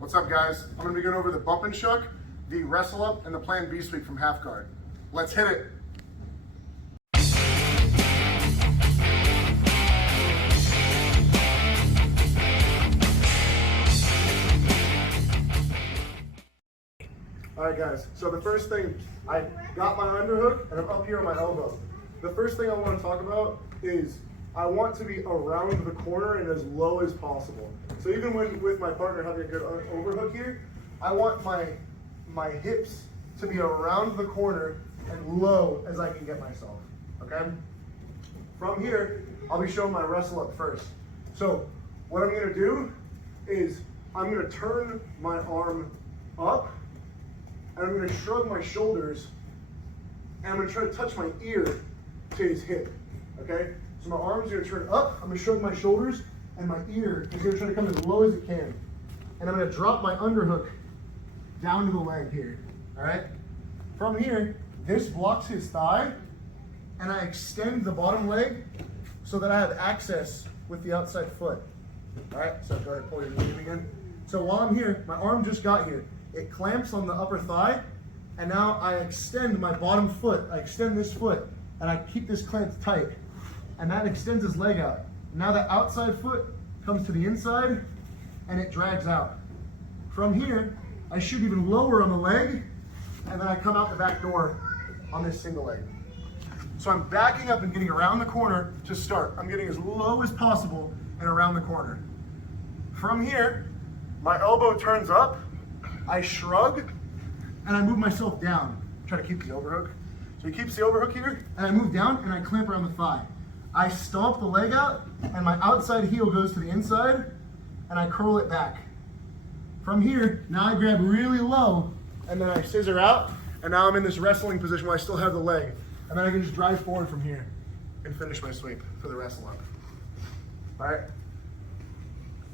What's up, guys? I'm gonna be going over the bump and shuck, the wrestle up, and the plan B sweep from half guard. Let's hit it. All right, guys, so the first thing, I got my underhook and I'm up here on my elbow. The first thing I want to talk about is I want to be around the corner and as low as possible. So even when with my partner having a good overhook here, I want my hips to be around the corner and low as I can get myself, okay? From here, I'll be showing my wrestle up first. So what I'm gonna do is I'm gonna turn my arm up and I'm gonna shrug my shoulders and I'm gonna try to touch my ear to his hip, okay? So my arm's gonna turn up, I'm gonna shrug my shoulders, and my ear is gonna try to come as low as it can. And I'm gonna drop my underhook down to the leg here, all right? From here, this blocks his thigh, and I extend the bottom leg so that I have access with the outside foot. All right, so go ahead and pull your knee in again. So while I'm here, my arm just got here. It clamps on the upper thigh, and now I extend my bottom foot. I extend this foot, and I keep this clamped tight, and that extends his leg out. Now the outside foot comes to the inside, and it drags out. From here, I shoot even lower on the leg, and then I come out the back door on this single leg. So I'm backing up and getting around the corner to start. I'm getting as low as possible and around the corner. From here, my elbow turns up, I shrug, and I move myself down. Try to keep the overhook. So he keeps the overhook here, and I move down and I clamp around the thigh. I stomp the leg out, and my outside heel goes to the inside, and I curl it back. From here, now I grab really low, and then I scissor out, and now I'm in this wrestling position where I still have the leg. And then I can just drive forward from here and finish my sweep for the wrestle up. All right?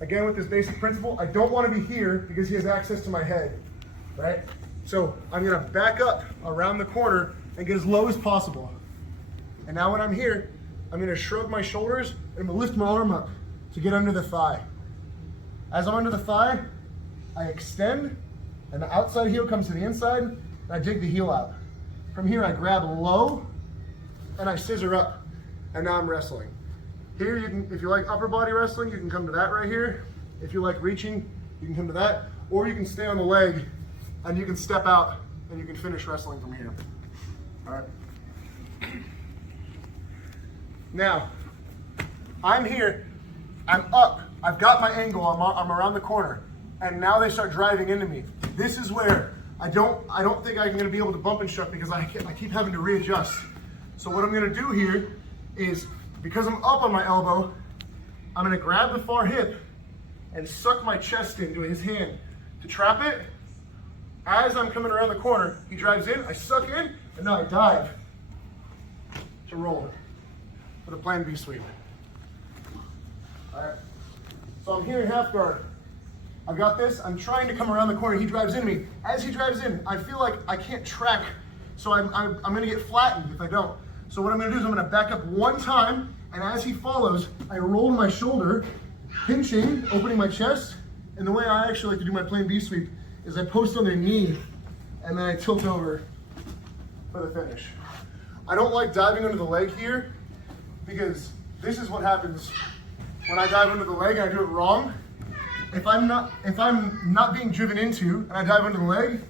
Again, with this basic principle, I don't want to be here because he has access to my head, right? So I'm gonna back up around the corner and get as low as possible. And now when I'm here, I'm gonna shrug my shoulders and I'm gonna lift my arm up to get under the thigh. As I'm under the thigh, I extend and the outside heel comes to the inside and I dig the heel out. From here, I grab low and I scissor up, and now I'm wrestling. Here, you can, if you like upper body wrestling, you can come to that right here. If you like reaching, you can come to that, or you can stay on the leg and you can step out and you can finish wrestling from here. All right. Now, I'm here, I'm up, I've got my angle, I'm around the corner, and now they start driving into me. This is where I don't think I'm gonna be able to bump and shuck because I keep having to readjust. So what I'm gonna do here is, because I'm up on my elbow, I'm gonna grab the far hip and suck my chest into his hand to trap it. As I'm coming around the corner, he drives in, I suck in, and now I dive to roll for the plan B sweep. All right, so I'm here in half guard. I've got this, I'm trying to come around the corner, he drives into me. As he drives in, I feel like I can't track, so I'm gonna get flattened if I don't. So what I'm gonna do is I'm gonna back up one time, and as he follows, I roll my shoulder, pinching, opening my chest, and the way I actually like to do my plan B sweep is I post on their knee, and then I tilt over for the finish. I don't like diving under the leg here, because this is what happens when I dive under the leg and I do it wrong. If I'm not being driven into and I dive under the leg,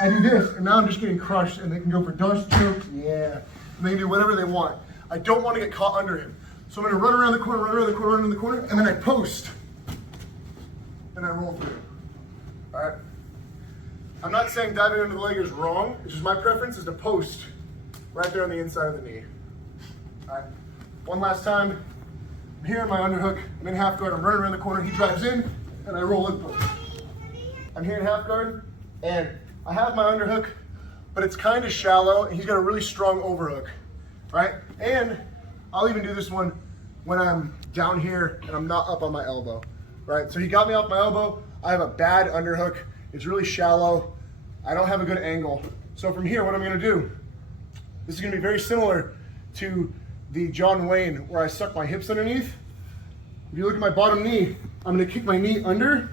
I do this, and now I'm just getting crushed, and they can go for dust chokes, yeah. And they can do whatever they want. I don't want to get caught under him. So I'm gonna run around the corner, run around the corner, run around the corner, and then I post, and I roll through. All right? I'm not saying diving under the leg is wrong, it's just my preference is to post right there on the inside of the knee. All right, one last time. I'm here in my underhook, I'm in half guard, I'm running around the corner, he drives in, and I roll in post. I'm here in half guard, and I have my underhook, but it's kind of shallow, and he's got a really strong overhook, right? And I'll even do this one when I'm down here and I'm not up on my elbow, right? So he got me off my elbow, I have a bad underhook, it's really shallow, I don't have a good angle. So from here, what I'm gonna do, this is gonna be very similar to the John Wayne where I suck my hips underneath. If you look at my bottom knee, I'm gonna kick my knee under,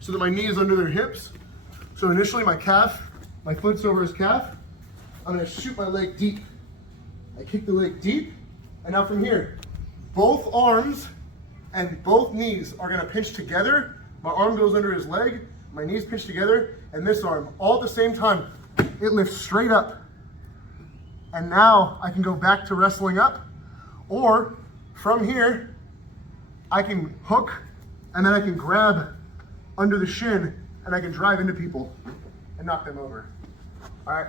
so that my knee is under their hips. So initially my foot's over his calf. I'm gonna shoot my leg deep. I kick the leg deep, and now from here, both arms and both knees are gonna pinch together. My arm goes under his leg, my knees pinch together, and this arm, all at the same time, it lifts straight up. And now I can go back to wrestling up, or from here, I can hook, and then I can grab under the shin, and I can drive into people and knock them over. All right.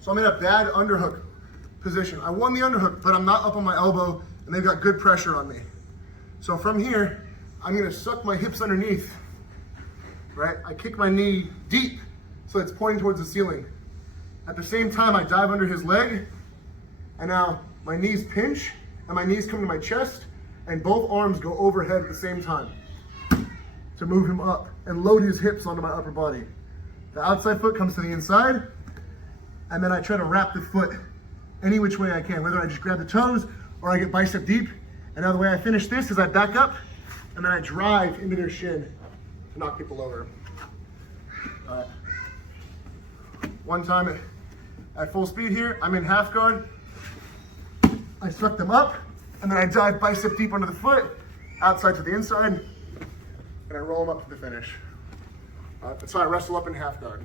So I'm in a bad underhook position. I won the underhook, but I'm not up on my elbow, and they've got good pressure on me. So from here, I'm gonna suck my hips underneath, right? I kick my knee deep, so it's pointing towards the ceiling. At the same time, I dive under his leg, and now my knees pinch, and my knees come to my chest, and both arms go overhead at the same time to move him up and load his hips onto my upper body. The outside foot comes to the inside, and then I try to wrap the foot any which way I can, whether I just grab the toes or I get bicep deep. And now the way I finish this is I back up, and then I drive into their shin to knock people over. All right. One time at full speed here, I'm in half guard. I suck them up, and then I dive bicep deep under the foot, outside to the inside, and I roll them up to the finish. That's how I wrestle up in half guard.